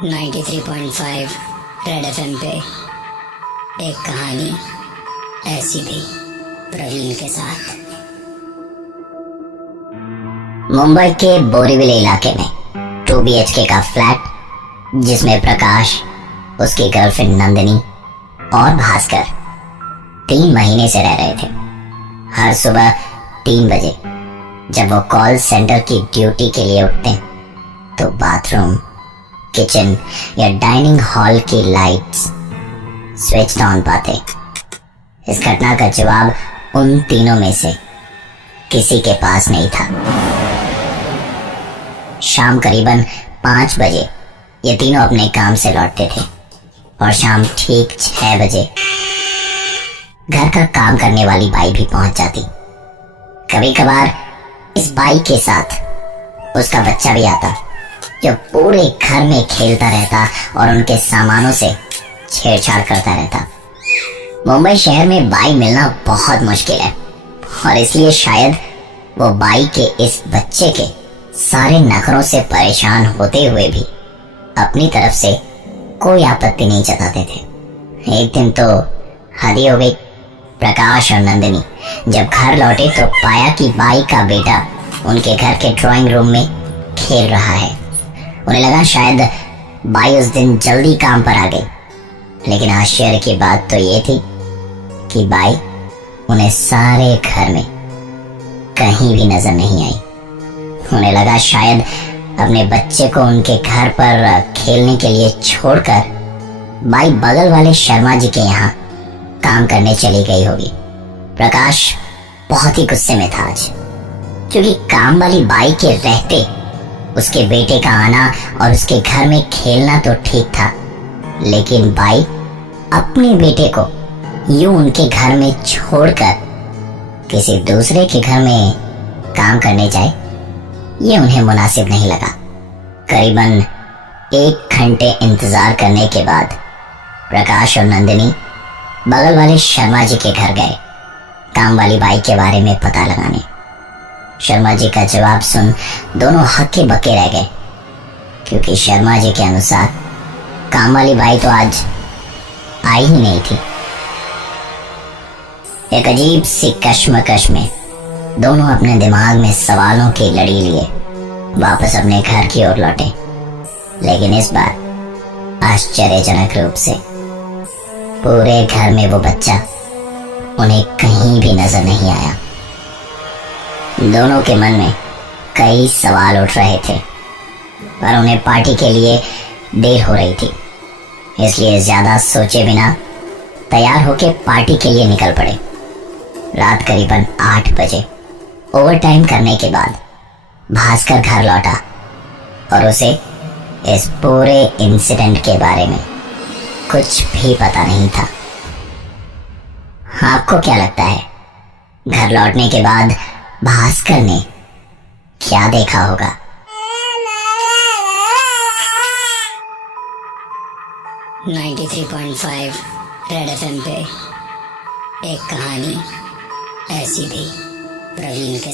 93.5 red FM पे एक कहानी ऐसी थी प्रवीण के साथ। मुंबई के बोरीविले इलाके में 2 BHK का फ्लैट, जिसमें प्रकाश, उसकी गर्लफ्रेंड नंदिनी और भास्कर 3 महीने से रह रहे थे। हर सुबह 3 बजे जब वो कॉल सेंटर की ड्यूटी के लिए उठते तो बाथरूम, किचन या डाइनिंग हॉल की लाइट्स स्विच ऑन पाते। इस घटना का जवाब उन तीनों में से किसी के पास नहीं था। शाम करीबन 5 बजे ये तीनों अपने काम से लौटते थे और शाम ठीक 6 बजे घर का काम करने वाली बाई भी पहुंच जाती। कभी कभार इस बाई के साथ उसका बच्चा भी आता, जो पूरे घर में खेलता रहता और उनके सामानों से छेड़छाड़ करता रहता। मुंबई शहर में बाई मिलना बहुत मुश्किल है और इसलिए शायद वो बाई के इस बच्चे के सारे नखरों से परेशान होते हुए भी अपनी तरफ से कोई आपत्ति नहीं जताते थे। एक दिन तो हद ही हो गई। प्रकाश और नंदिनी जब घर लौटे तो पाया कि बाई का बेटा उनके घर के ड्राइंग रूम में खेल रहा है। उन्हें लगा शायद बाई उस दिन जल्दी काम पर आ गई, लेकिन आश्चर्य की बात तो ये थी कि बाई उन्हें सारे घर में कहीं भी नजर नहीं आई। उन्हें लगा शायद अपने बच्चे को उनके घर पर खेलने के लिए छोड़कर बाई बगल वाले शर्मा जी के यहाँ काम करने चली गई होगी। प्रकाश बहुत ही गुस्से में था आज, क्योंकि काम वाली बाई के रहते उसके बेटे का आना और उसके घर में खेलना तो ठीक था, लेकिन बाई अपने बेटे को यूं उनके घर में छोड़कर किसी दूसरे के घर में काम करने जाए, ये उन्हें मुनासिब नहीं लगा। करीबन 1 घंटे इंतजार करने के बाद प्रकाश और नंदिनी बगल वाले शर्मा जी के घर गए काम वाली बाई के बारे में पता लगाने। शर्मा जी का जवाब सुन दोनों हक्के बक्के रह गए, क्योंकि शर्मा जी के अनुसार काम वाली बाई तो आज आई ही नहीं थी। एक अजीब सी कश्मकश में दोनों अपने दिमाग में सवालों की लड़ी लिए वापस अपने घर की ओर लौटे, लेकिन इस बार आश्चर्यजनक रूप से पूरे घर में वो बच्चा उन्हें कहीं भी नजर नहीं आया। दोनों के मन में कई सवाल उठ रहे थे, पर उन्हें पार्टी के लिए देर हो रही थी, इसलिए ज्यादा सोचे बिना तैयार होकर पार्टी के लिए निकल पड़े। रात करीबन 8 बजे ओवरटाइम करने के बाद भास्कर घर लौटा और उसे इस पूरे इंसिडेंट के बारे में कुछ भी पता नहीं था। आपको क्या लगता है, घर लौटने के बाद भास्कर ने क्या देखा होगा? .5 रेड एफएम पे एक कहानी ऐसी थी प्रवीण के